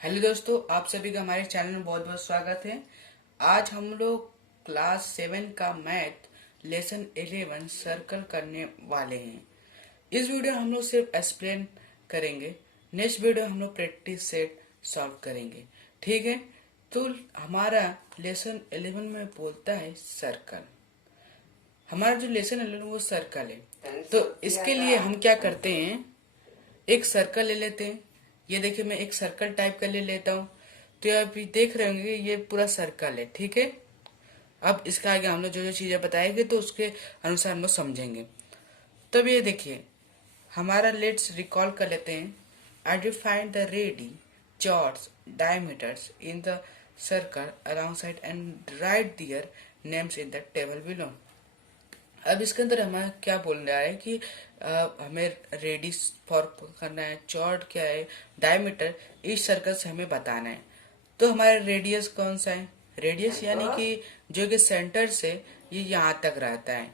Hello दोस्तों, आप सभी का हमारे चैनल में बहुत बहुत स्वागत है। आज हम लोग क्लास 7 का मैथ लेसन 11 सर्कल करने वाले हैं। इस वीडियो हम लोग सिर्फ एक्सप्लेन करेंगे। नेक्स्ट वीडियो हम लोग प्रैक्टिस सेट सॉल्व करेंगे। ठीक है, तो हमारा लेसन 11 में बोलता है सर्कल। हमारा जो लेसन 11 वो सर्कल है। तो इसके लिए हम क्या करते हैं, एक सर्कल ले लेते हैं। ये देखिए, मैं एक सर्कल टाइप कर ले लेता हूँ। तो आप देख रहे होंगे ये पूरा सर्कल है। ठीक है, अब इसका आगे हम लोग जो जो चीजें बताएंगे तो उसके अनुसार हम लोग समझेंगे। तब ये देखिए, हमारा लेट्स रिकॉल कर लेते हैं। I define the ready chords diameters in the circle alongside and write their names in the table below। अब इसके अंदर हमें क्या बोल रहा है कि हमें रेडियस फॉर करना है, चॉर्ड क्या है, डायमीटर, इस सर्कल से हमें बताना है। तो हमारा रेडियस कौन सा है, रेडियस यानी कि जो कि सेंटर से ये यहाँ तक रहता है,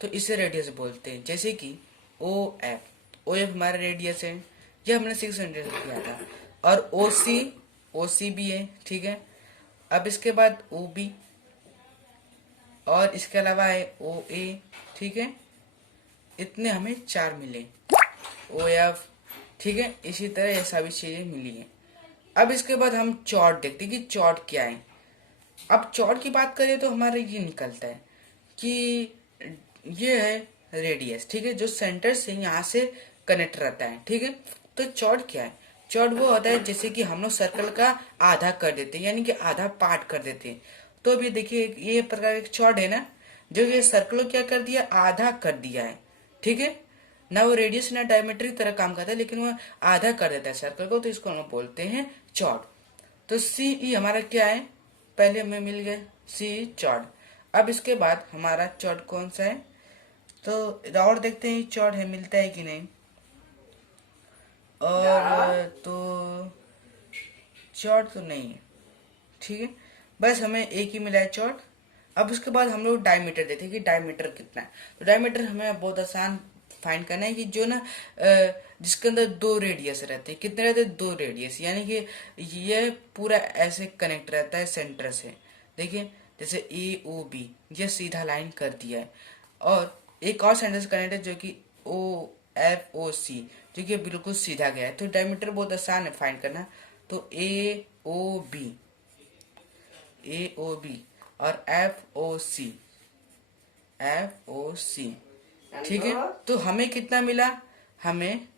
तो इसे रेडियस बोलते हैं। जैसे कि ओ एफ हमारा रेडियस है, ये हमने 600 किया था। और ओ सी भी है। ठीक है, अब इसके बाद ओ बी, और इसके अलावा है ओ ए। ठीक है, इतने हमें 4 मिले। ओ एफ, ठीक है, इसी तरह ये सभी चीजें मिली है। अब इसके बाद हम चॉर्ड देखते हैं कि चॉर्ड क्या है। अब चॉर्ड की बात करें तो हमारे ये निकलता है कि ये है रेडियस। ठीक है, जो सेंटर से यहाँ से कनेक्ट रहता है। ठीक है, तो चॉर्ड क्या है, चॉर्ड वो होता है जैसे कि हम लोग सर्कल का आधा कर देते हैं, यानी कि आधा पार्ट कर देते हैं। तो अभी देखिए, ये प्रकार एक चॉर्ड है ना, जो ये सर्कल क्या कर दिया, आधा कर दिया है। ठीक है, ना वो रेडियस ना डायमीटर की तरह काम करता है, लेकिन वो आधा कर देता है सर्कल को, तो इसको हम बोलते हैं चॉर्ड। तो सी ई हमारा क्या है, पहले हमें मिल गए सी चॉर्ड। अब इसके बाद हमारा चॉर्ड कौन सा है, तो और देखते हैं चॉर्ड है मिलता है कि नहीं। और तो चॉर्ड तो नहीं है। ठीक है, बस हमें एक ही मिला है चॉर्ड। अब उसके बाद हम लोग डायमीटर देते हैं कि डायमीटर कितना है। तो डायमीटर हमें बहुत आसान फाइंड करना है कि जो ना जिसके अंदर 2 रेडियस रहते हैं। कितने रहते हैं, 2 रेडियस, यानी कि ये पूरा ऐसे कनेक्ट रहता है सेंटर से। देखिए, जैसे ए ओ बी, ये सीधा लाइन कर दिया है। और एक और सेंटर से कनेक्ट है जो कि ओ एफ ओ सी, जो कि बिल्कुल सीधा गया है। तो डायमीटर बहुत आसान है फाइंड करना। तो ए ओ बी और एफ ओ सी। ठीक है, तो हमें कितना मिला, हमें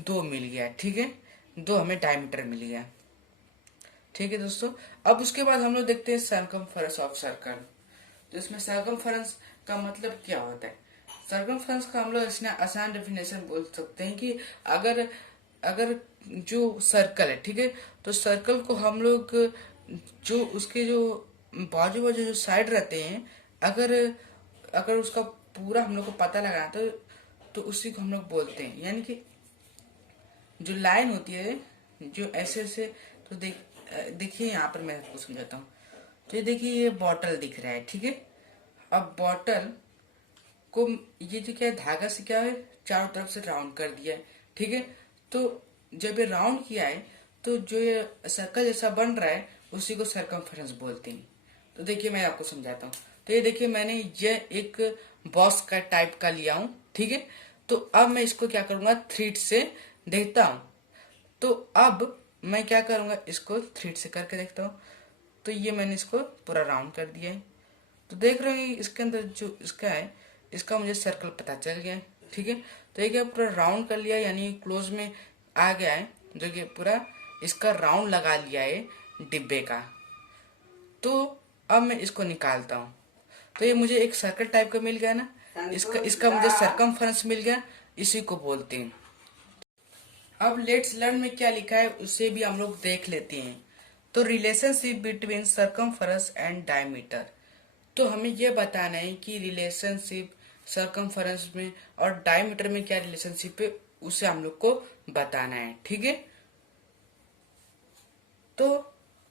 2 मिल गया। ठीक है, 2 हमें डायमीटर मिल गया। ठीक है दोस्तों, अब उसके बाद हम लोग देखते हैं सर्कमफेरेंस ऑफ सर्कल। तो इसमें सर्कमफेरेंस का मतलब क्या होता है। सर्कमफेरेंस का हम लोग इसमें आसान डेफिनेशन बोल सकते हैं कि अगर अगर जो सर्कल है, ठीक है, तो सर्कल को हम लोग जो उसके जो बाजू बाजू जो साइड रहते हैं, अगर अगर उसका पूरा हम लोग को पता लगा तो उसी को हम लोग बोलते हैं। यानी कि जो लाइन होती है जो ऐसे ऐसे, तो देखिए यहाँ पर मैं आपको समझाता हूँ। तो ये देखिए, ये बॉटल दिख रहा है। ठीक है, अब बॉटल को ये जो क्या है, धागा से क्या है, चारों तरफ से राउंड कर दिया है। ठीक है, तो जब ये राउंड किया है तो जो ये सर्कल जैसा बन रहा है उसी को सर्कमफेरेंस बोलते हैं। तो देखिए मैं आपको समझाता हूँ। तो ये देखिए, मैंने ये एक बॉक्स का टाइप का लिया हूँ। ठीक है, तो अब मैं इसको क्या करूंगा, थ्रेड से देखता हूँ। तो अब मैं क्या करूंगा, इसको थ्रेड से करके देखता हूँ। तो ये मैंने इसको पूरा राउंड कर दिया है। तो देख रहे हैं इसके अंदर जो इसका है, इसका मुझे सर्कल पता चल गया है। ठीक है, तो ये क्या पूरा राउंड कर लिया, यानी क्लोज में आ गया है, जो कि पूरा इसका राउंड लगा लिया है डिब्बे का। तो अब मैं इसको निकालता हूँ। तो ये मुझे एक सर्कल टाइप का मिल गया ना, इसका इसका मुझे सर्कमफेरेंस मिल गया, इसी को बोलते हैं। अब लेट्स लर्न में क्या लिखा है उसे भी हम लोग देख लेते हैं। तो relationship between circumference and diameter. तो हमें यह बताना है कि रिलेशनशिप सर्कमफेरेंस में और डायमीटर में क्या रिलेशनशिप है, उसे हम लोग को बताना है। ठीक है, तो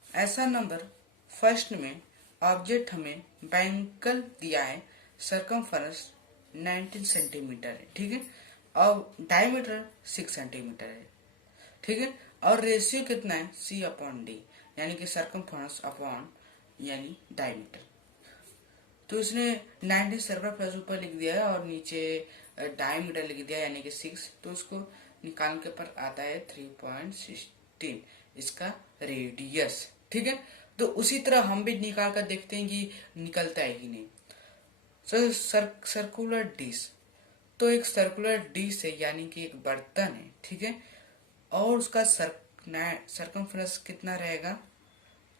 ऐसा नंबर फर्स्ट में ऑब्जेक्ट हमें बैंकल दिया है, सर्कमफेरेंस 19 सेंटीमीटर है। ठीक है, और डायमीटर 6 सेंटीमीटर है। ठीक है, और रेशियो कितना है, C अपॉन D, यानी कि सर्कमफरेंस अपॉन यानी डायमीटर। तो इसने 90 सर्कमफ्रेंस ऊपर लिख दिया है और नीचे डायमीटर लिख दिया यानी कि 6, तो उसको निकाल के पर आता है 3.16 इसका रेडियस। ठीक है, तो उसी तरह हम भी निकाल कर देखते हैं कि निकलता है कि नहीं। सर्कुलर डिश, तो एक सर्कुलर डिश है यानी कि एक बर्तन है, ठीक है, और उसका सर्कमफ्रेंस कितना रहेगा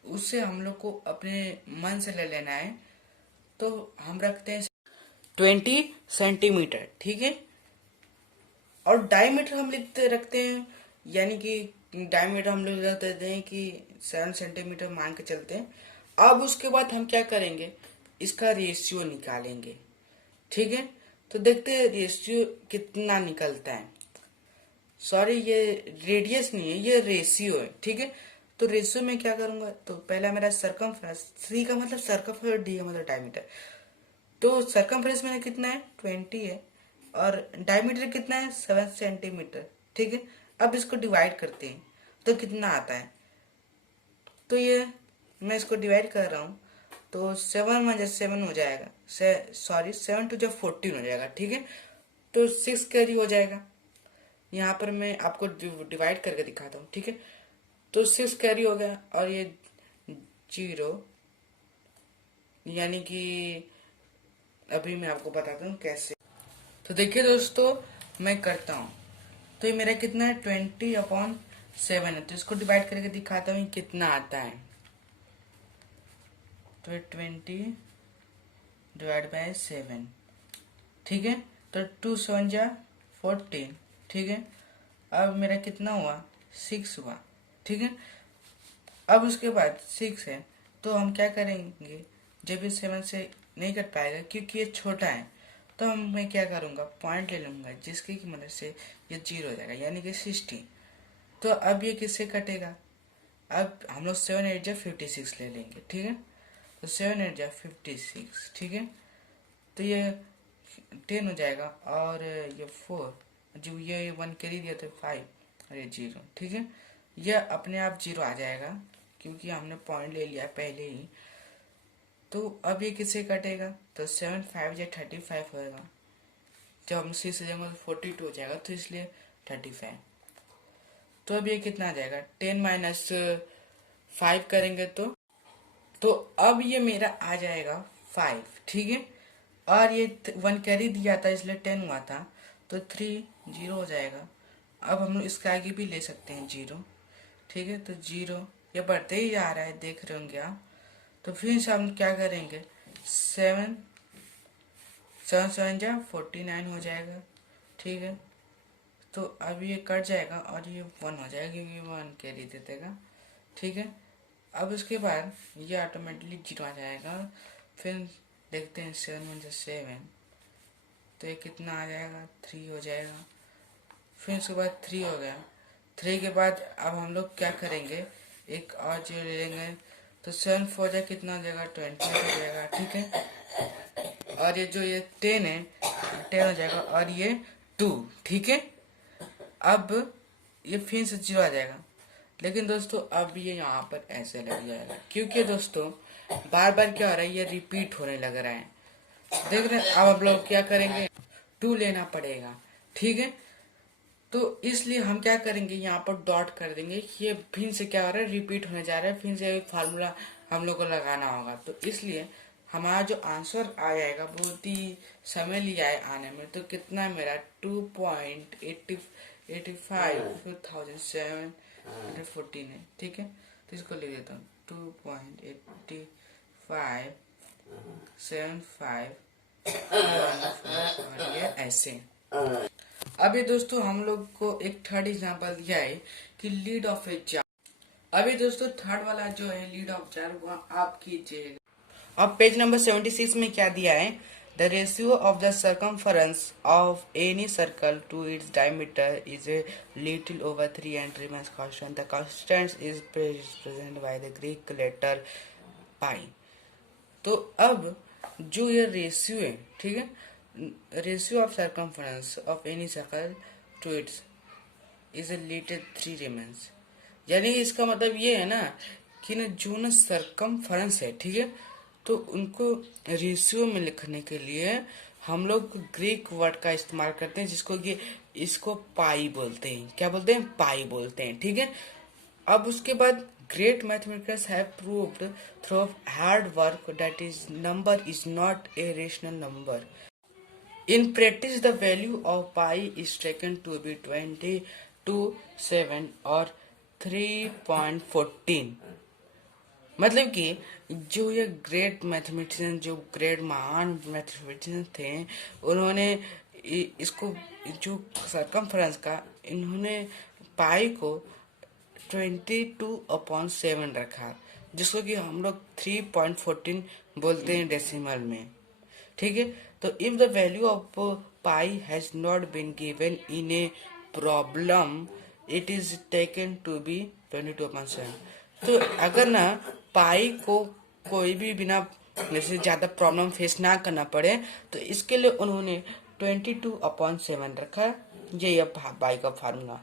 उससे हम लोग को अपने मन से ले लेना है। तो हम रखते हैं 20 सेंटीमीटर, ठीक है, और डायमीटर हम लिखते रखते हैं यानी कि डायमीटर हम लोग रख देते हैं कि 7 सेंटीमीटर मान के चलते हैं। अब उसके बाद हम क्या करेंगे, इसका रेशियो निकालेंगे। ठीक है, तो देखते हैं रेशियो कितना निकलता है। सॉरी, ये रेडियस नहीं है, ये रेशियो है। ठीक है, तो रेशियो में क्या करूंगा, तो पहला मेरा सर्कमफ्रेंस, C का मतलब सर्कमफ्रेंस, D का मतलब डायमीटर। तो सर्कमफ्रेंस में कितना है 20 है और डायमीटर कितना है 7 सेंटीमीटर। ठीक है, अब इसको डिवाइड करते हैं तो कितना आता है, तो ये मैं इसको डिवाइड कर रहा हूँ तो 7 में 7 हो जाएगा, सॉरी 7 टू 14 हो जाएगा। ठीक है, तो 6 कैरी हो जाएगा। यहाँ पर मैं आपको डिवाइड करके दिखाता हूँ। ठीक है, तो 6 कैरी हो गया और ये 0, यानी कि अभी मैं आपको बताता हूँ कैसे। तो देखिए दोस्तों, मैं करता हूँ, तो ये मेरा कितना है 20/7 है, तो इसको डिवाइड करके दिखाता हूँ कितना आता है। तो 20/7, ठीक है, तो 2 7 जा 14। ठीक है, अब मेरा कितना हुआ 6 हुआ। ठीक है, अब उसके बाद 6 है तो हम क्या करेंगे, जब ये 7 से नहीं कर पाएगा क्योंकि ये छोटा है, तो मैं क्या करूंगा, पॉइंट ले लूंगा जिसकी की मदद से ये 0 हो जाएगा यानी कि 16। तो अब ये किससे कटेगा, अब हम लोग 7 8 जा 56 ले लेंगे। ठीक है, तो 7 8 जा 56। ठीक है, तो ये 10 हो जाएगा और ये 4, जो ये 1 कैरी दिया था 5 और ये 0। ठीक है, यह अपने आप 0 आ जाएगा क्योंकि हमने पॉइंट ले लिया पहले ही। तो अब ये किससे कटेगा, तो 7 5 या 35 होएगा, जब हम 6 से जाएंगे तो 42 हो जाएगा, तो इसलिए 35। तो अब ये कितना आ जाएगा, 10 - 5 करेंगे तो अब ये मेरा आ जाएगा 5। ठीक है, और ये 1 कैरी दिया था इसलिए 10 हुआ था, तो 3 0 हो जाएगा। अब हम लोग इसका आगे भी ले सकते हैं 0। ठीक है, तो 0 ये बढ़ते ही जा रहा है, देख रहे होंगे आप। तो फिर से हम क्या करेंगे, 7 7 7 जा 49 हो जाएगा। ठीक है, तो अब ये कट जाएगा और ये 1 हो जाएगा क्योंकि 1 कैरी दे देगा। ठीक है, अब उसके बाद ये ऑटोमेटिकली 0 आ जाएगा। फिर देखते हैं 7 1 7, तो ये कितना आ जाएगा 3 हो जाएगा। फिर उसके बाद 3 हो गया। 3 के बाद अब हम लोग क्या करेंगे, एक और 0 ले लेंगे, तो 7 4 जा कितना हो जाएगा 20 हो जाएगा। ठीक है, और ये जो ये 10 है 10 हो जाएगा और ये 2। ठीक है, अब ये फिर से 0 आ जाएगा, लेकिन दोस्तों अब ये यहाँ पर ऐसे लग जाएगा क्योंकि दोस्तों बार बार क्या हो रहा है, ये रिपीट होने लग रहा है। देख रहे हैं, अब हम लोग क्या करेंगे, 2 लेना पड़ेगा। ठीक है, तो इसलिए हम क्या करेंगे, यहाँ पर डॉट कर देंगे, ये फिर से क्या हो रहा है, रिपीट होने जा रहा है, फिर से एक फार्मूला हम लोग को लगाना होगा। तो इसलिए हमारा जो आंसर आ जाएगा बहुत ही समय लिया है आने में, तो कितना मेरा 2.85,714 है। ठीक है, तो इसको लिख देता हूँ 2.8575 और ये ऐसे। अभी दोस्तों हम लोग को एक थर्ड एग्जांपल दिया है कि लीड ऑफ ए जार। अभी दोस्तों थर्ड वाला जो है लीड ऑफ जार वो आप कीजिएगा। अब पेज नंबर 76 में क्या दिया है, the ratio of the circumference of any circle to its diameter is a little over 3 and remains constant. The constant is represented by the Greek letter pi. तो अब जो ये रेशियो है, ठीक है, ratio of circumference of any circle to its is a little 3 remains. यानी इसका मतलब ये है ना कि ना जो ना सरकमफेरेंस है, ठीक है, तो उनको रेशियो में लिखने के लिए हम लोग ग्रीक वर्ड का इस्तेमाल करते हैं, जिसको कि इसको पाई बोलते हैं। क्या बोलते हैं? पाई बोलते हैं, ठीक है। अब उसके बाद great mathematicians have proved through hard work that is number is not a rational number. In practice, the value of pi is taken to be 22.7 और 3.14। मतलब कि जो ये ग्रेट मैथमेटिशियन, जो ग्रेट महान मैथमेटिशियन थे, उन्होंने इसको जो सरकमफ्रेंस का, इन्होंने पाई को 22/7 रखा, जिसको कि हम लोग 3.14 बोलते हैं डेसिमल में, ठीक है। तो if the value of pi has not been given in a problem, it is taken to be 22/7। तो अगर ना पाई को कोई भी बिना जैसे ज्यादा प्रॉब्लम फेस ना करना पड़े, तो इसके लिए उन्होंने 22/7 रखा। ये पाई का फार्मूला,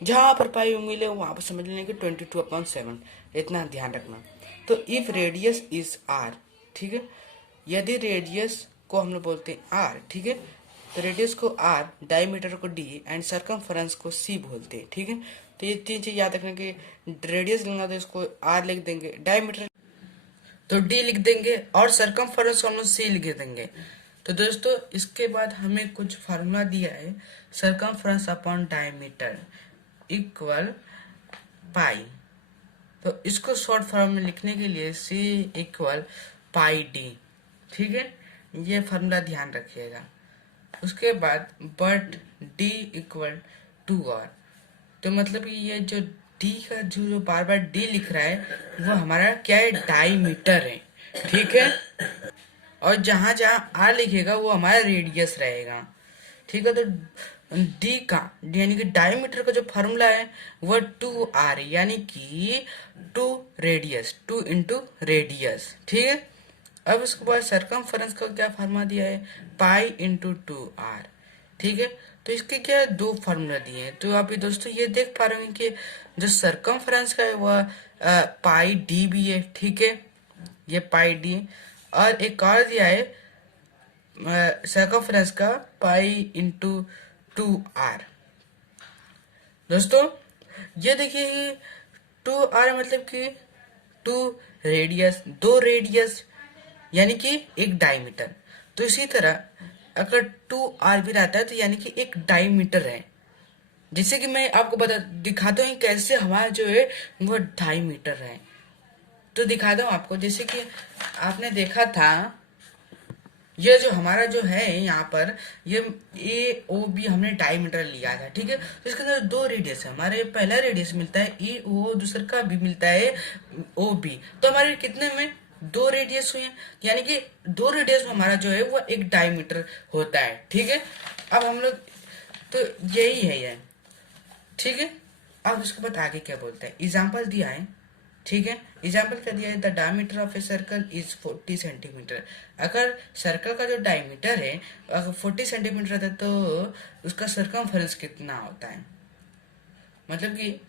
जहां पर पाई उंगली वहां पर समझ लेने की 22/7, इतना ध्यान रखना। तो इफ रेडियस इज आर, ठीक है, यदि रेडियस को हम लोग बोलते हैं आर, ठीक है, तो रेडियस को आर, डायमीटर को डी एंड सरकमफेरेंस को सी बोलते हैं, ठीक है। तो ये तीन चीज याद रखना कि रेडियस लेना तो इसको आर लिख देंगे, डायमीटर तो डी लिख देंगे, और सरकमफेरेंस को हम लोग सी लिख देंगे। तो दोस्तों इसके बाद हमें कुछ फार्मूला दिया है, circumference upon diameter equal pi. तो इसको शॉर्ट फॉर्म में लिखने के लिए सी इक्वल पाई डी, ठीक है, ये फार्मूला ध्यान रखिएगा। उसके बाद but D equal to R, तो मतलब कि ये जो डी का जो बार बार डी लिख रहा है वो हमारा क्या है? डायमीटर है, ठीक है। और जहां जहां आर लिखेगा वो हमारा रेडियस रहेगा, ठीक है। तो डी का यानी कि डायमीटर का जो फार्मूला है वो 2r, यानी कि 2 रेडियस, 2 इंटू रेडियस, ठीक है। अब उसके बाद सरकमफेरेंस का क्या फार्मूला दिया है? पाई इंटू 2r, ठीक है। तो इसके क्या दो फार्मूला दिए हैं। तो अभी दोस्तों ये देख पा रहे हैं कि जो सरकमफेरेंस का है वह पाई डी भी है, ठीक है, ये पाई डी। और एक और दिया है सरकमफेरेंस का पाई इंटू 2r। दोस्तों ये देखिए 2r मतलब कि 2 रेडियस, 2 रेडियस यानी कि एक डायमीटर। तो इसी तरह अगर 2r भी रहता है तो यानी कि एक डायमीटर है। जैसे कि मैं आपको बता दिखाता हूँ कैसे हमारा जो है वो डायमीटर है। तो दिखाता हूँ आपको, जैसे कि आपने देखा था ये जो हमारा जो है यहाँ पर ये ए ओ बी हमने डायमीटर लिया था, ठीक है। तो इसके अंदर दो रेडियस है, हमारे पहला रेडियस मिलता है ए ओ, दूसरे का भी मिलता है ओ बी। तो हमारे कितने में दो रेडियस हुए, यानी कि दो रेडियस में हमारा जो है वो एक डायमीटर होता है, ठीक है। अब हम लोग तो यही है ये, ठीक है। अब उसके बाद आगे क्या बोलता है, एग्जाम्पल दिया है, ठीक है। एग्जाम्पल क्या दिया है? The diameter of a circle is 40 centimetre. अगर सर्कल का जो डायमीटर है अगर 40 सेंटीमीटर रहता है तो उसका सरकमफेरेंस कितना होता है? मतलब कि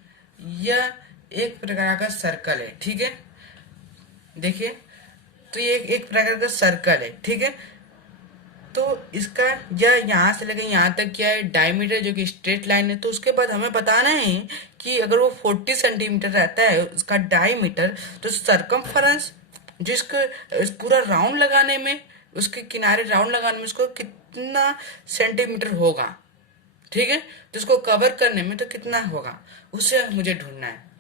यह एक प्रकार का सर्कल है, ठीक है। देखिए तो ये एक प्रकार का सर्कल है, ठीक है। तो इसका यह यहाँ से लेकर यहाँ तक क्या है? डायमीटर, जो कि स्ट्रेट लाइन है। तो उसके बाद हमें बताना है कि अगर वो 40 सेंटीमीटर रहता है उसका डायमीटर, तो सरकमफेरेंस जिसको पूरा राउंड लगाने में, उसके किनारे राउंड लगाने में उसको कितना सेंटीमीटर होगा, ठीक है। तो उसको कवर करने में तो कितना होगा, उससे मुझे ढूंढना है।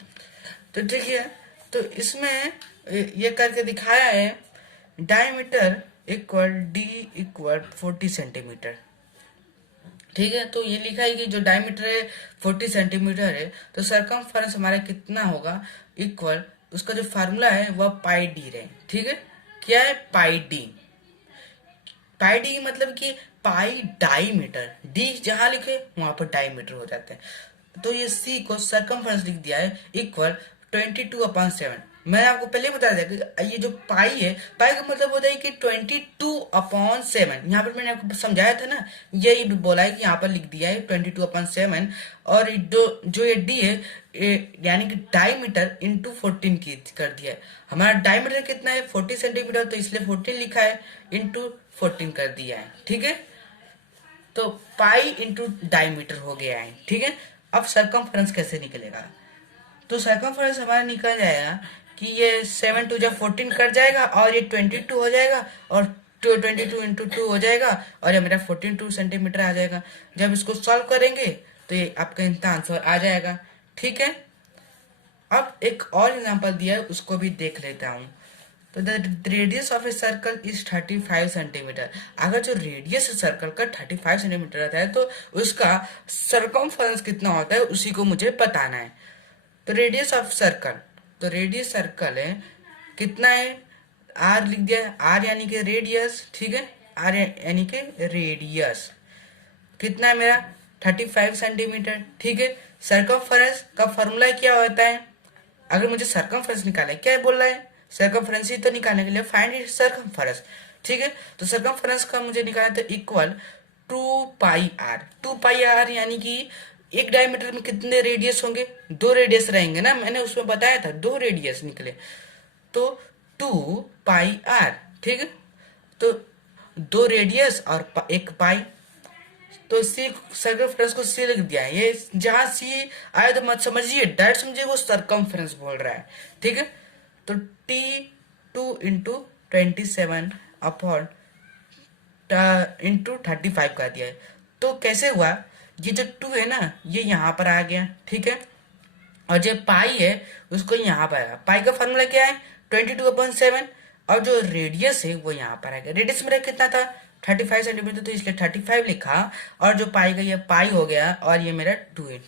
तो ठीक है, तो इसमें ये करके दिखाया है diameter equal D equal 40 centimetre, ठीक है। तो ये लिखा है कि जो डायमीटर है 40 सेंटीमीटर है, तो सरकमफेरेंस हमारा कितना होगा? इक्वल उसका जो फार्मूला है वह पाई डी रहे, ठीक है। क्या है? पाई डी। पाई डी मतलब कि पाई डायमीटर, डी जहां लिखे वहां पर डायमीटर हो जाता है। तो ये सी को सरकमफेरेंस लिख दिया है इक्वल 22/7। मैंने आपको पहले बता दिया कि ये जो पाई है, पाई का मतलब होता है कि 22/7। यहाँ पर मैंने आपको समझाया था ना, यही बोला है कि यहाँ पर लिख दिया है 22/7। और जो जो ये डी है, यानी कि डायमीटर इंटू 14 की कर दिया है। हमारा डायमीटर कितना है 40 सेंटीमीटर, तो इसलिए 14 लिखा है, इंटू 14 कर दिया है। ठीक है, तो पाई इंटू डायमीटर हो गया है। ठीक है, अब सरकमफ्रेंस कैसे निकलेगा? तो सरकमफ्रेंस हमारा निकल जाएगा कि ये 7 टू जब 14 कट जाएगा और ये 22 हो जाएगा, और 22 × 2 हो जाएगा, और ये मेरा 42 सेंटीमीटर आ जाएगा। जब इसको सॉल्व करेंगे तो ये आपका इनका आंसर आ जाएगा। ठीक है, अब एक और एग्जांपल दिया है, उसको भी देख लेता हूँ। तो the radius of a circle is 35 centimetre. अगर जो रेडियस सर्कल का 35 सेंटीमीटर रहता है, तो उसका सरकमफ्रेंस कितना होता है उसी को मुझे बताना है। तो रेडियस ऑफ सर्कल, तो रेडियस सर्कल है कितना है, आर लिख दिया है, आर यानी कि रेडियस। ठीक है, आर यानी कि रेडियस कितना है मेरा 35 सेंटीमीटर। ठीक है, सरकमफ्रेंस का फॉर्मूला क्या होता है? अगर मुझे सरकमफ्रेंस निकालना है, क्या बोल रहा है, सरकमफ्रेंस ही तो निकालने के लिए फाइंड इट सरकमफ्रेंस। ठीक है, तो सरकमफ्रेंस का मुझे निकालना तो इक्वल 2πr। 2πr यानी कि एक डायमीटर में कितने रेडियस होंगे, 2 रेडियस रहेंगे ना, मैंने उसमें बताया था 2 रेडियस निकले, तो 2πr। ठीक है, तो 2 रेडियस और एक पाई, तो सी सर्कमफ्रेंस को सी लिख दिया है। ये जहां सी आए तो मत समझिए, डायरेक्ट समझिए वो सर्कमफ्रेंस बोल रहा है। ठीक है, तो टी 2 × 27 अपॉन इंटू 35 कर दिया है। तो कैसे हुआ, ये जो 2 है ना ये यहाँ पर आ गया। ठीक है, और जो पाई है उसको यहाँ पर आएगा। पाई का फॉर्मूला क्या है 22/7, और जो रेडियस है वो यहाँ पर आएगा। रेडियस मेरा कितना था 35 सेंटीमीटर, तो इसलिए 35 लिखा, और जो पाई का ये पाई हो गया, और ये मेरा 2 है।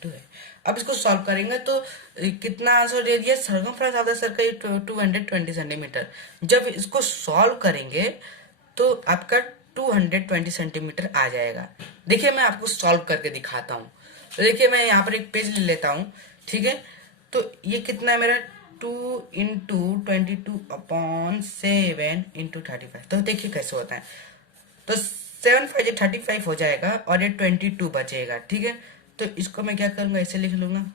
अब इसको सॉल्व करेंगे तो कितना आंसर दे दिया, circumference of the circle 220 centimetre. जब इसको सॉल्व करेंगे तो आपका 220 सेंटीमीटर आ जाएगा। देखिए मैं आपको सॉल्व करके दिखाता हूँ। तो देखिए मैं यहाँ पर एक पेज ले लेता हूँ। ठीक है, तो ये कितना है मेरा 2 × 22/7 × 35। तो देखिए कैसे होता है, तो 7 5 35 हो जाएगा, और ये 22 बचेगा। ठीक है, तो इसको मैं क्या करूंगा, ऐसे लिख लूंगा।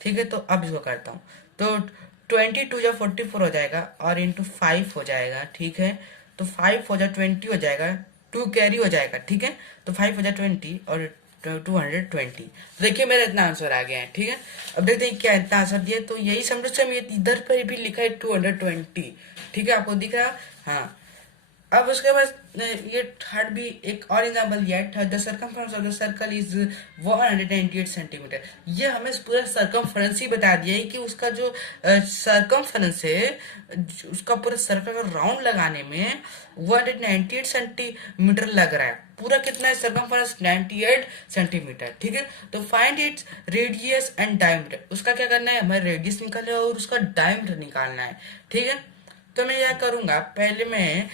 ठीक है, तो अब इसको करता हूँ, तो 22 जब 44 हो जाएगा, और इंटू 5 हो जाएगा। ठीक है, तो 5 हो जाए 20 हो जाएगा, 2 कैरी हो जाएगा। ठीक है, तो 5 हो जाए 20 और 220। तो देखिए मेरा इतना आंसर आ गया है। ठीक है, अब देखते हैं क्या इतना आंसर दिया, तो यही समझो सेम, ये इधर पर भी लिखा है 220। ठीक है, आपको दिख रहा, हाँ। अब उसके बाद ये थर्ड भी एक और एग्जांपल दिया है, the circumference of the circle is 198 centimetre. ये हमें पूरा सर्कमफ्रेंस ही बता दिया है कि उसका जो सर्कमफ्रेंस है, उसका पूरा सर्कल का राउंड लगाने में 198 सेंटीमीटर लग रहा है। पूरा कितना है सर्कमफ्रेंस 98 सेंटीमीटर। ठीक है, तो find its radius and diameter. उसका क्या करना है, हमें रेडियस निकालना है और उसका डायमीटर निकालना है। ठीक है, तो मैं क्या करूंगा, पहले मैं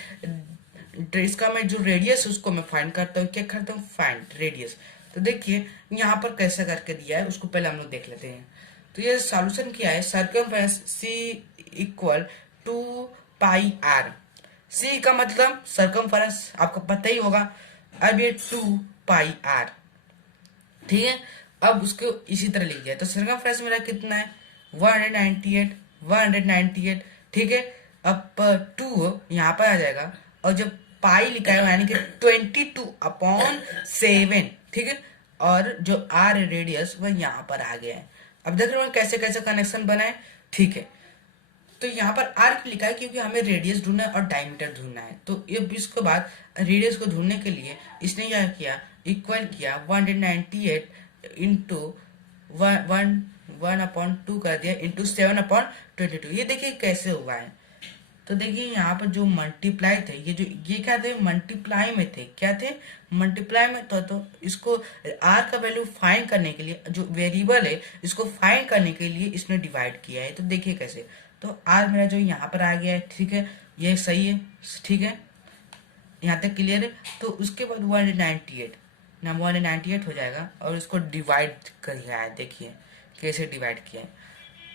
इसका मैं जो रेडियस है उसको मैं फाइंड करता हूँ। क्या करता हूँ, फाइंड रेडियस। तो देखिए यहाँ पर कैसे करके दिया है, उसको पहले हम लोग देख लेते हैं। तो ये सॉल्यूशन क्या है, सर्कमफ्रेंस सी इक्वल 2πr। सी का मतलब सर्कमफ्रेंस आपको पता ही होगा। अब ये 2πr। ठीक है, अब उसको इसी तरह लिख दिया, तो सर्कमफ्रेंस मेरा कितना है 198। ठीक है, अब 2 यहाँ पर आ जाएगा, और जब पाई लिखा है यानी कि 22/7। ठीक है, और जो आर रेडियस वह यहाँ पर आ गया है। अब देख रहे हो कैसे कैसे कनेक्शन बनाए। ठीक है, तो यहाँ पर आर क्यों लिखा है, क्योंकि हमें रेडियस ढूंढना है और डायमीटर ढूंढना है। तो ये इसके बाद रेडियस को ढूंढने के लिए इसने क्या किया, इक्वल किया 198 इंटू 1/2 कर दिया, इंटू 7/22। ये देखिए कैसे हुआ है। तो देखिए यहाँ पर जो मल्टीप्लाई थे, ये क्या थे, मल्टीप्लाई में थे। क्या थे, मल्टीप्लाई में। तो इसको आर का वैल्यू फाइंड करने के लिए, जो वेरिएबल है इसको फाइंड करने के लिए इसने डिवाइड किया है। तो देखिए कैसे, तो आर मेरा जो यहाँ पर आ गया है। ठीक है, ये सही है। ठीक है, यहाँ तक क्लियर है। तो उसके बाद 198 हो जाएगा, और इसको डिवाइड किया है। देखिए कैसे डिवाइड किया है,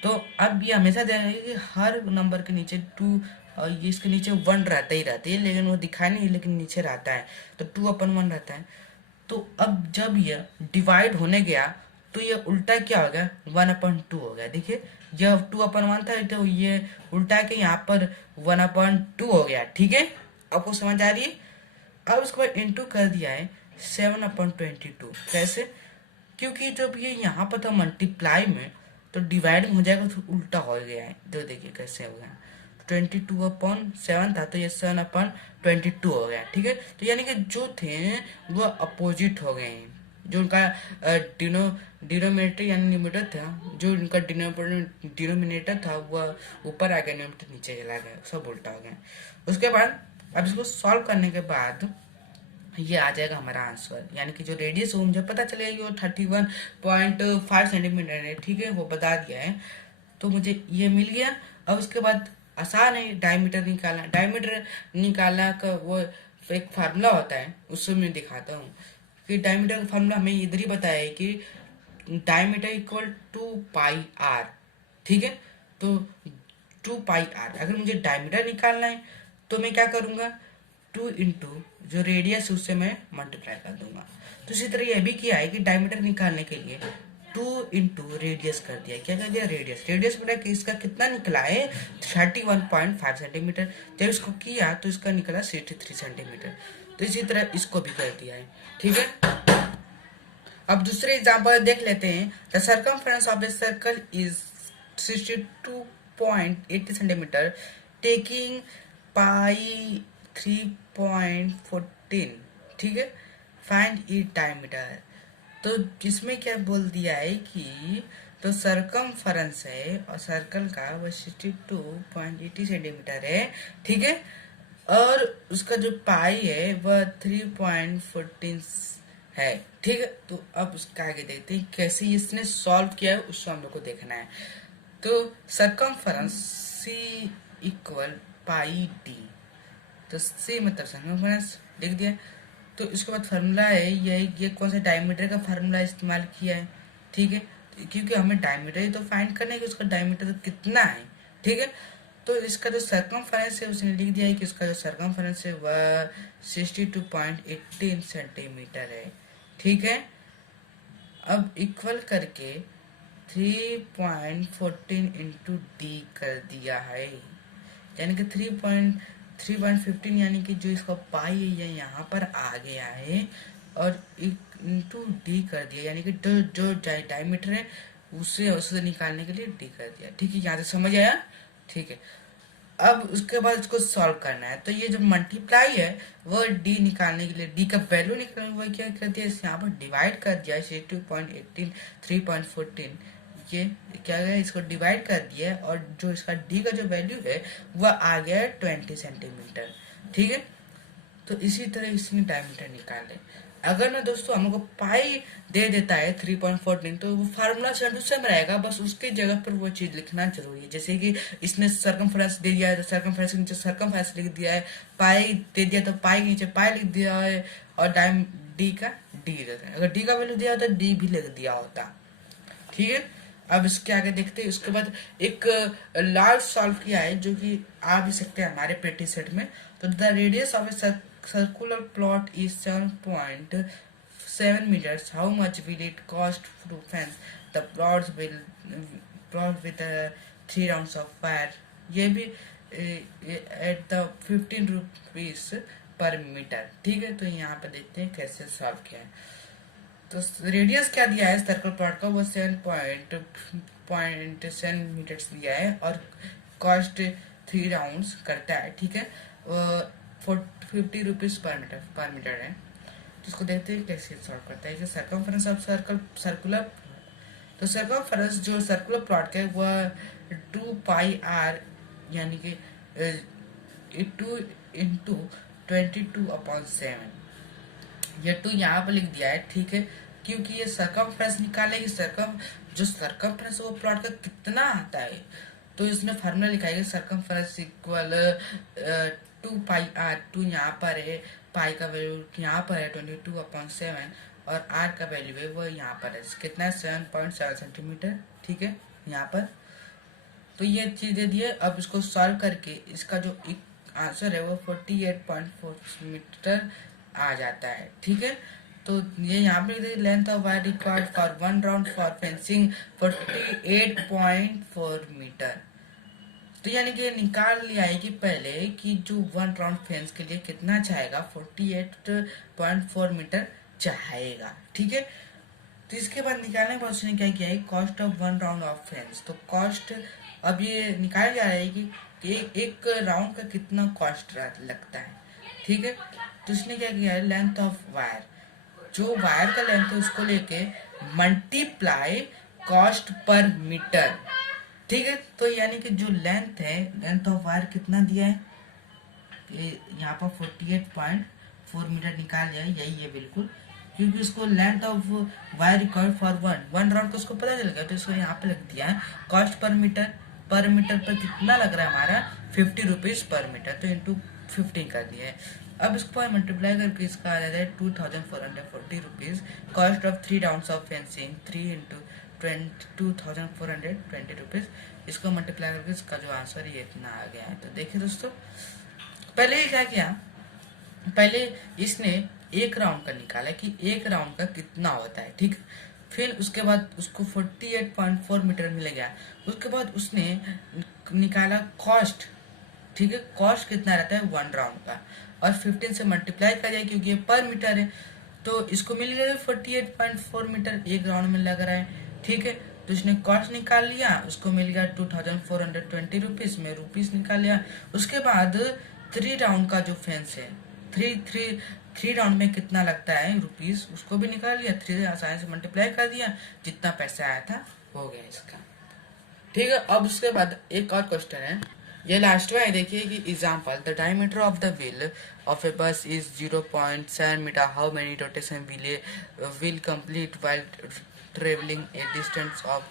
तो अब ये हमेशा ध्यान रखिए कि हर नंबर के नीचे टू, और ये इसके नीचे वन रहता ही रहता है, लेकिन वो दिखाई नहीं, लेकिन नीचे रहता है, तो 2/1 रहता है। तो अब जब ये डिवाइड होने गया तो ये उल्टा क्या हो गया, 1/2 हो गया। देखिए जब 2/1 था तो ये उल्टा के यहाँ पर 1/2 हो गया। ठीक है, आपको समझ आ रही है। अब उसके बाद इंटू कर दिया है 7/22। कैसे, क्योंकि जब ये यहाँ पर था मल्टीप्लाई में, तो डिवाइड में हो जाएगा तो उल्टा हो गया है। तो देखिए कैसे हो गया, 22/7 था तो ये 7/22 हो गया। ठीक है, तो यानी कि जो थे वो अपोजिट हो गए हैं। जो उनका डिनोमिनेटर यानी न्यूमरेटर था, जो उनका डिनोमिनेटर था वह ऊपर आ गया, न्यूमरेटर नीचे चला गया, सब उल्टा हो गया। उसके बाद अब इसको सॉल्व करने के बाद ये आ जाएगा हमारा आंसर, यानी कि जो रेडियस है मुझे पता चलेगा कि वो 31.5 सेंटीमीटर है। ठीक है, वो बता दिया है, तो मुझे ये मिल गया। अब उसके बाद आसान है डायमीटर निकालना। डायमीटर निकालना का वो एक फार्मूला होता है, उससे मैं दिखाता हूँ कि डायमीटर का फार्मूला हमें इधर ही बताया है कि diameter equal to pi R. ठीक है, तो 2πr, अगर मुझे डायमीटर निकालना है तो मैं क्या करूंगा, 2 इंटू जो रेडियस है उससे मैं मल्टीप्लाई कर दूंगा। तो इसी तरह यह भी किया है कि डायमीटर निकालने के लिए 2 इंटू रेडियस कर दिया। क्या कर दिया, रेडियस। रेडियस बोला कि इसका कितना निकला है, 31.5 सेंटीमीटर। जब इसको किया तो इसका निकला 63 सेंटीमीटर। तो इसी तरह इसको भी कर दिया है। ठीक है, अब दूसरे एग्जांपल देख लेते हैं। The circumference of the circle is 62.80 centimetre, taking pi 3.14। ठीक है, फाइंड इट डायमीटर। तो इसमें क्या बोल दिया है कि तो सर्कमफरेंस है और सर्कल का वो 62.80 सेंटीमीटर है। ठीक है, और उसका जो पाई है वह 3.14 है। ठीक है, तो अब उसका आगे देखते हैं कैसे इसने सॉल्व किया है, उसको हम लोग को देखना है। तो सर्कमफरेंस सी इक्वल पाई डी, तो सी मतलब सर्कमफरेंस लिख दिया। तो इसके बाद फार्मूला है ये कौन सा डायमीटर का फार्मूला इस्तेमाल किया है। ठीक है, क्योंकि हमें डायमीटर ही तो फाइंड करना है कि उसका डायमीटर कितना है। ठीक है, तो इसका जो सर्कमफरेंस है उसने लिख दिया है कि इसका जो सर्कमफरेंस है वह 62.18 सेंटीमीटर है। ठीक है, अब इक्वल करके 3.14 इंटू डी कर दिया है, यानी कि 3.15, यानी कि जो इसका पाई है ये यहाँ पर आ गया है, और इंटू डी कर दिया, यानी कि जो जो डायमीटर है उसे उससे निकालने के लिए डी कर दिया। ठीक है, यहाँ से समझ आया। ठीक है, अब उसके बाद इसको सॉल्व करना है। तो ये जो मल्टीप्लाई है वो डी निकालने के लिए, डी का वैल्यू निकालने के लिए क्या कर दिया, यहाँ पर डिवाइड कर दिया 62.18 3.14, ये क्या है, इसको डिवाइड कर दिया, और जो इसका डी का जो वैल्यू है वह आ गया 20 सेंटीमीटर। ठीक है, तो इसी तरह इसने डायमीटर निकाले। अगर ना दोस्तों हमको पाई दे देता है 3.14, तो वो फार्मूला सेम रहेगा, बस उसके जगह पर वो चीज लिखना जरूरी है। जैसे कि इसने सर्कमफ्रेंस दे दिया है तो सर्कमफ्रेंस के नीचे सर्कमफ्रेंस लिख दिया है, पाई दे दिया तो पाई के नीचे पाई लिख दिया है, और टाइम डी का डी देता है। अगर डी का वैल्यू दिया होता तो डी भी लिख दिया होता। ठीक है, अब इसके आगे देखते हैं। उसके बाद एक लार्ज सॉल्व किया है जो कि आ भी सकते हैं हमारे पेटी सेट में। तो the radius of A circular plot is 7.7 meters. How much will it cost to fence the plot with the 3 rounds of wire? ये भी at the 15 rupees पर मीटर। ठीक है, तो यहाँ पे देखते हैं कैसे सॉल्व किया है। तो रेडियस क्या दिया है सर्कल प्लॉट का, वो 7.7 मीटर्स दिया है, और कॉस्ट 3 राउंड्स करता है। ठीक है, 50 रुपीज पर मीटर है। तो इसको देखते हैं कैसे सॉल्व करता है। सर्कमफरेंस ऑफ सर्कुलर, तो सर्कमफरेंस जो सर्कुलर प्लॉट का है वह 2πr, यानी कि 2 इंटू 22/7, ये 2 यहाँ पर लिख दिया है। ठीक है, क्योंकि ये सर्कमफ्रेंस निकालेगी, जो सर्कमफ्रेंस वो प्लॉट का कितना आता है, तो इसने फार्मूला लिखा है सर्कमफ्रेंस इक्वल 2πr। 2 यहाँ पर है, पाई का वैल्यू यहाँ पर है 22/7, और आर का वैल्यू है वो यहाँ पर है कितना है 7.7 सेंटीमीटर। ठीक है, यहाँ पर तो ये चीज दे दी है। अब इसको सॉल्व करके इसका जो आंसर है वो 48.4 मीटर आ जाता है। ठीक है, तो ये यहाँ पे length of wire required for 1 round for fencing 48.4 metre. तो यानी कि निकाल लिया है कि पहले कि जो 1 राउंड फेंस के लिए कितना चाहेगा, 48.4 मीटर चाहेगा। ठीक है, तो इसके बाद निकालने के बाद उसने क्या किया है, cost of 1 round of fence. तो कॉस्ट अब ये निकाल जा रहा है कि एक राउंड का कितना कॉस्ट लगता है। ठीक है, तो उसने क्या किया है, लेंथ ऑफ वायर, जो वायर का लेंथ है उसको लेके मल्टीप्लाई कॉस्ट पर मीटर। ठीक है, तो यानी कि जो लेंथ है, लेंथ ऑफ वायर कितना दिया है, ये यहाँ पर 48.4 मीटर निकाल लिया है, यही है बिल्कुल, क्योंकि उसको length of wire required for one round को उसको पता चल गया, तो इसको यहाँ पे लग दिया है कॉस्ट पर मीटर। पर मीटर पर कितना लग रहा है हमारा, 50 रुपीज पर मीटर, तो इंटू 15 कर दिया है। अब इसको मल्टीप्लाई करके इसका आ जाता है 2440 rupees. Cost of 3 rounds of fencing 3 into 2420 rupees. इसको मल्टीप्लाई करके इसका जो आंसर ये इतना आ गया है। तो देखिए दोस्तों, पहले क्या किया, पहले इसने 1 राउंड का निकाला कि 1 राउंड का कितना होता है। ठीक, फिर उसके बाद उसको 48.4 मीटर मिल गया। उसके बाद उसने निकाला कॉस्ट। ठीक है, कॉस्ट कितना रहता है 1 राउंड का, और 15 से मल्टीप्लाई कर दिया क्योंकि ये पर मीटर है, तो इसको मिल गया 48.4 मीटर 1 राउंड में लग रहा है। ठीक है, तो इसने कॉस्ट निकाल लिया, उसको मिल गया 2420 रुपीज में रुपीज निकाल लिया। उसके बाद 3 राउंड का जो फेंस है, थ्री राउंड में कितना लगता है रुपीज, उसको भी निकाल लिया, 3 से आसानी से मल्टीप्लाई कर दिया, जितना पैसा आया था हो गया इसका। ठीक है, अब उसके बाद एक और क्वेश्चन है, ये लास्ट में है। देखिए कि example, the diameter of the wheel of a bus is 0.7 metre, how many rotation will complete while traveling a distance of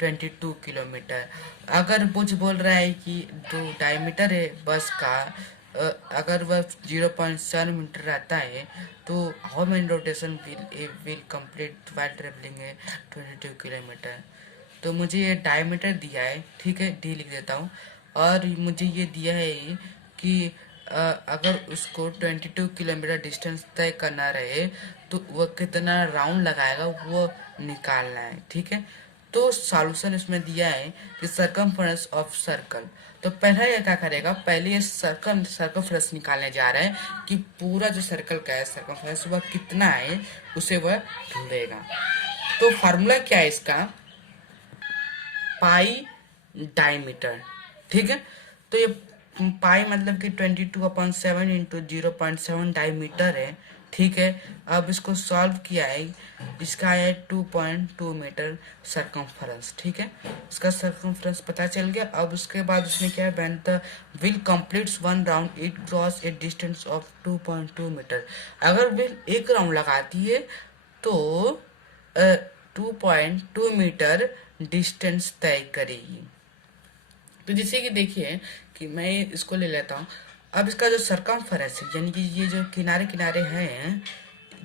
22 kilometre. अगर कुछ बोल रहा है कि जो डायमीटर है बस का, अगर वह 0.7 मीटर रहता है, तो how many rotation will complete while travelling है 22 किलोमीटर। तो मुझे ये डायमीटर दिया है, ठीक है, डी लिख देता हूँ, और मुझे ये दिया है कि अगर उसको 22 किलोमीटर डिस्टेंस तय करना रहे तो वह कितना राउंड लगाएगा वो निकालना है। ठीक है, तो सॉल्यूशन इसमें दिया है कि सरकमफरेंस ऑफ सर्कल। तो पहला ये क्या करेगा, पहले ये सर्कमफरेंस निकालने जा रहा है कि पूरा जो सर्कल का है सर्कमफरेंस वह कितना है, उसे वह ढूंढेगा। तो फार्मूला क्या है इसका, पाई डायमीटर। ठीक है, तो ये पाई मतलब कि 22/7 इंटू 0.7 डायमीटर है। ठीक है, अब इसको सॉल्व किया है, इसका है 2.2 मीटर सर्कमफरेंस। ठीक है, इसका सर्कमफरेंस पता चल गया। अब उसके बाद उसने क्या है, when the wheel completes 1 round it cross a distance of 2.2 metre. अगर व्हील 1 राउंड लगाती है तो 2.2 मीटर डिस्टेंस तय करेगी। तो जैसे कि देखिए कि मैं इसको ले लेता हूँ। अब इसका जो सरकमफरेंस है, यानी कि ये जो किनारे किनारे हैं,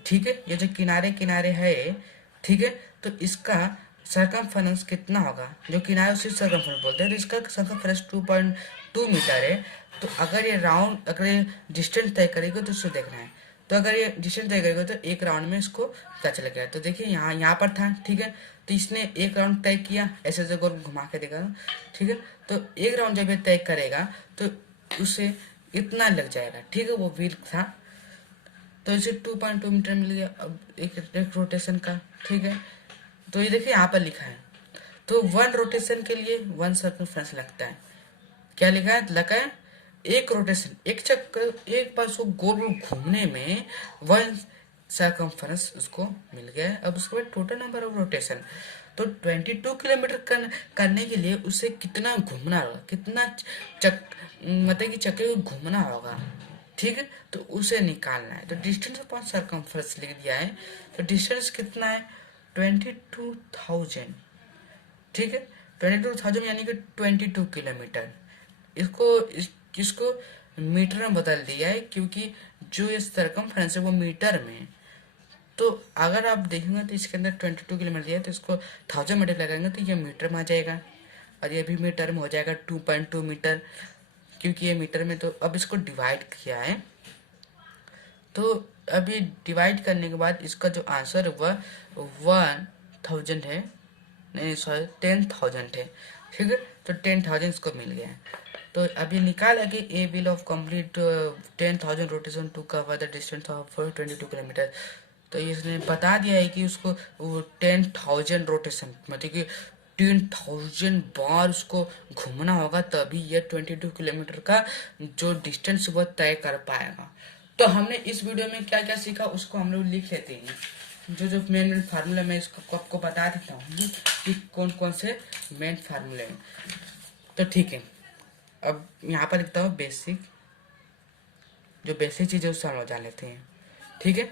ठीक है, ये जो किनारे किनारे है, ठीक है, तो इसका सरकमफरेंस कितना होगा, जो किनारे उसे सरकमफरेंस बोलते हैं, तो इसका सरकमफरेंस 2.2 मीटर है। तो अगर ये राउंड, अगर ये डिस्टेंस तय करेगा तो उसको देखना है। तो अगर ये डिस्टेंस तय करेगा तो 1 राउंड में इसको पता चल गया। तो देखिए यहाँ पर था, ठीक है, तो इसने 1 राउंड तय किया, ऐसे ऐसे गोल घुमा के देखा, ठीक है, तो 1 राउंड जब ये तय करेगा तो उसे इतना लग जाएगा। ठीक है, वो व्हील था, तो इसे 2.2 मीटर मिल गया। अब एक रोटेशन का, ठीक है, तो ये देखिए यहाँ पर लिखा है, तो 1 रोटेशन के लिए 1 सर्कमफरेंस लगता है। क्या लिखा है, लगा है एक रोटेशन, एक चक्कर, एक बार उसको गोल गोल घूमने में 1 सर्कमफरेंस उसको मिल गया है। अब उसके बाद टोटल नंबर ऑफ रोटेशन, तो 22 किलोमीटर करने के लिए उसे कितना घूमना होगा, कितना मतलब कि चक्कर को घूमना होगा। ठीक है, तो उसे निकालना है। तो डिस्टेंस अपॉन सर्कमफरेंस लिख दिया है। तो डिस्टेंस कितना है, 22,000। ठीक है, 22,000 यानी कि 22 किलोमीटर। इसको मीटर में बदल दिया है, क्योंकि जो ये सर्कमफरेंस है वो मीटर में। तो अगर आप देखेंगे तो इसके अंदर 22 किलोमीटर दिया है, तो इसको 1000 मीटर लगाएंगे तो ये मीटर में आ जाएगा। और ये भी मीटर में हो जाएगा 2.2 मीटर, क्योंकि ये मीटर में। तो अब इसको डिवाइड किया है, तो अभी डिवाइड करने के बाद इसका जो आंसर हुआ 1000 है, नहीं सॉरी 10,000 है, ठीक है। तो 10,000 इसको मिल गया है। तो अभी निकाला कि a will of complete 10,000 rotation to cover the distance of 22 kilometre. तो इसने बता दिया है कि उसको वो 10,000 रोटेशन मतलब कि 10,000 बार उसको घूमना होगा, तभी ये 22 किलोमीटर का जो डिस्टेंस वो तय कर पाएगा। तो हमने इस वीडियो में क्या क्या सीखा उसको हम लोग लिख लेते हैं। जो जो मेन फार्मूला मैं इसको आपको बता देता हूँ कि कौन कौन से मेन फार्मूले हैं। तो ठीक है, अब यहाँ पर लिखता हूँ बेसिक, जो बेसिक चीज़ें उससे हम लोग जान लेते हैं, ठीक है।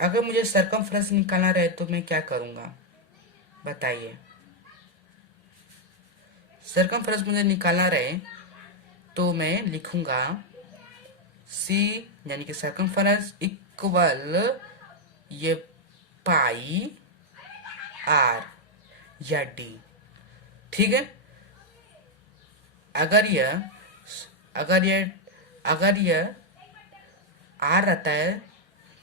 अगर मुझे सरकमफ्रेंस निकालना रहे तो मैं क्या करूँगा बताइए। सरकमफ्रेंस मुझे निकालना रहे तो मैं लिखूंगा सी यानी कि सरकमफ्रेंस इक्वल ये पाई आर या डी, ठीक है। अगर यह अगर यह अगर यह आर रहता है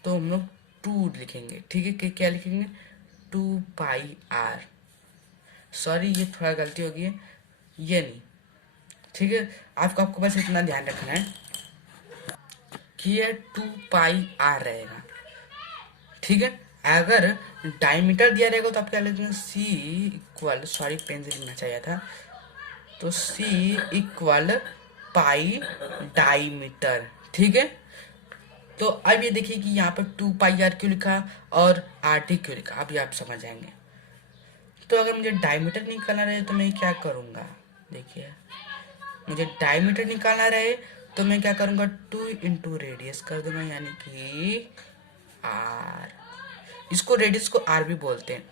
तो हम लोग 2 लिखेंगे, ठीक है। कि क्या लिखेंगे 2 पाई आर, सॉरी ये थोड़ा गलती हो गई है, ये नहीं, ठीक है। आपको बस इतना ध्यान रखना है कि ये 2 पाई आर रहेगा, ठीक है। अगर डायमीटर दिया रहेगा तो आप क्या लिखेंगे सी इक्वल, सॉरी पेन से लिखना चाहिए था, तो सी इक्वल पाई डायमीटर, ठीक है। तो अब ये देखिए कि यहाँ पर 2 पाई आर क्यों लिखा और आर टी क्यों लिखा, अभी आप समझ जाएंगे। तो अगर मुझे डायमीटर निकालना रहे तो मैं क्या करूँगा, देखिए मुझे डायमीटर निकालना रहे तो मैं क्या करूँगा 2 इंटू रेडियस कर दूंगा, यानी कि आर, इसको रेडियस को आर भी बोलते हैं।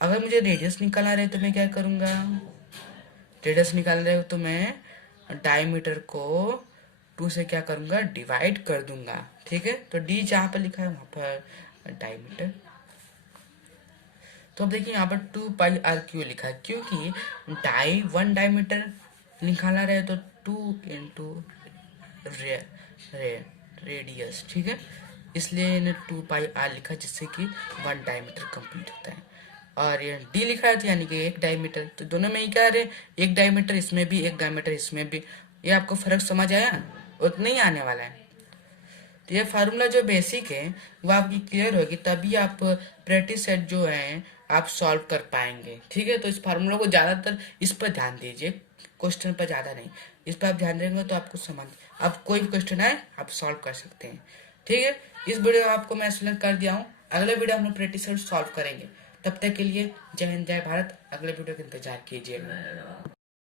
अगर मुझे रेडियस निकालना रहे तो मैं क्या करूँगा, रेडियस निकाल रहे हो तो मैं डायमीटर को 2 से क्या करूँगा डिवाइड कर दूंगा, ठीक है। तो डी जहाँ पर लिखा है वहाँ पर डायमीटर। तो अब देखिए यहाँ पर 2 पाई आर क्यों लिखा है, क्योंकि 1 डायमीटर निकाला रहे तो 2 इंटू रेडियस, ठीक है। इसलिए इन्हें 2 पाई आर लिखा, जिससे कि 1 डायमीटर कंप्लीट होता है। और ये डी लिखा है तो यानी कि 1 डायमीटर, तो दोनों में ही क्या रहे 1 डायमीटर इसमें भी 1 डायमीटर इसमें भी। ये आपको फर्क समझ आया, उतना ही आने वाला है। तो ये फार्मूला जो बेसिक है वो आपकी क्लियर होगी, तभी आप प्रैक्टिस सेट जो है आप सॉल्व कर पाएंगे, ठीक है। तो इस फार्मूला को ज़्यादातर इस पर ध्यान दीजिए, क्वेश्चन पर ज़्यादा नहीं। इस पर आप ध्यान देंगे तो आपको समझ, आप कोई भी क्वेश्चन आए आप सॉल्व कर सकते हैं, ठीक है। इस वीडियो में आपको मैं एक्सप्लेन कर दिया हूँ, अगले वीडियो हम लोग प्रैक्टिस सेट सॉल्व करेंगे। तब तक के लिए जय हिंद जय भारत, अगले वीडियो का इंतजार कीजिएगा।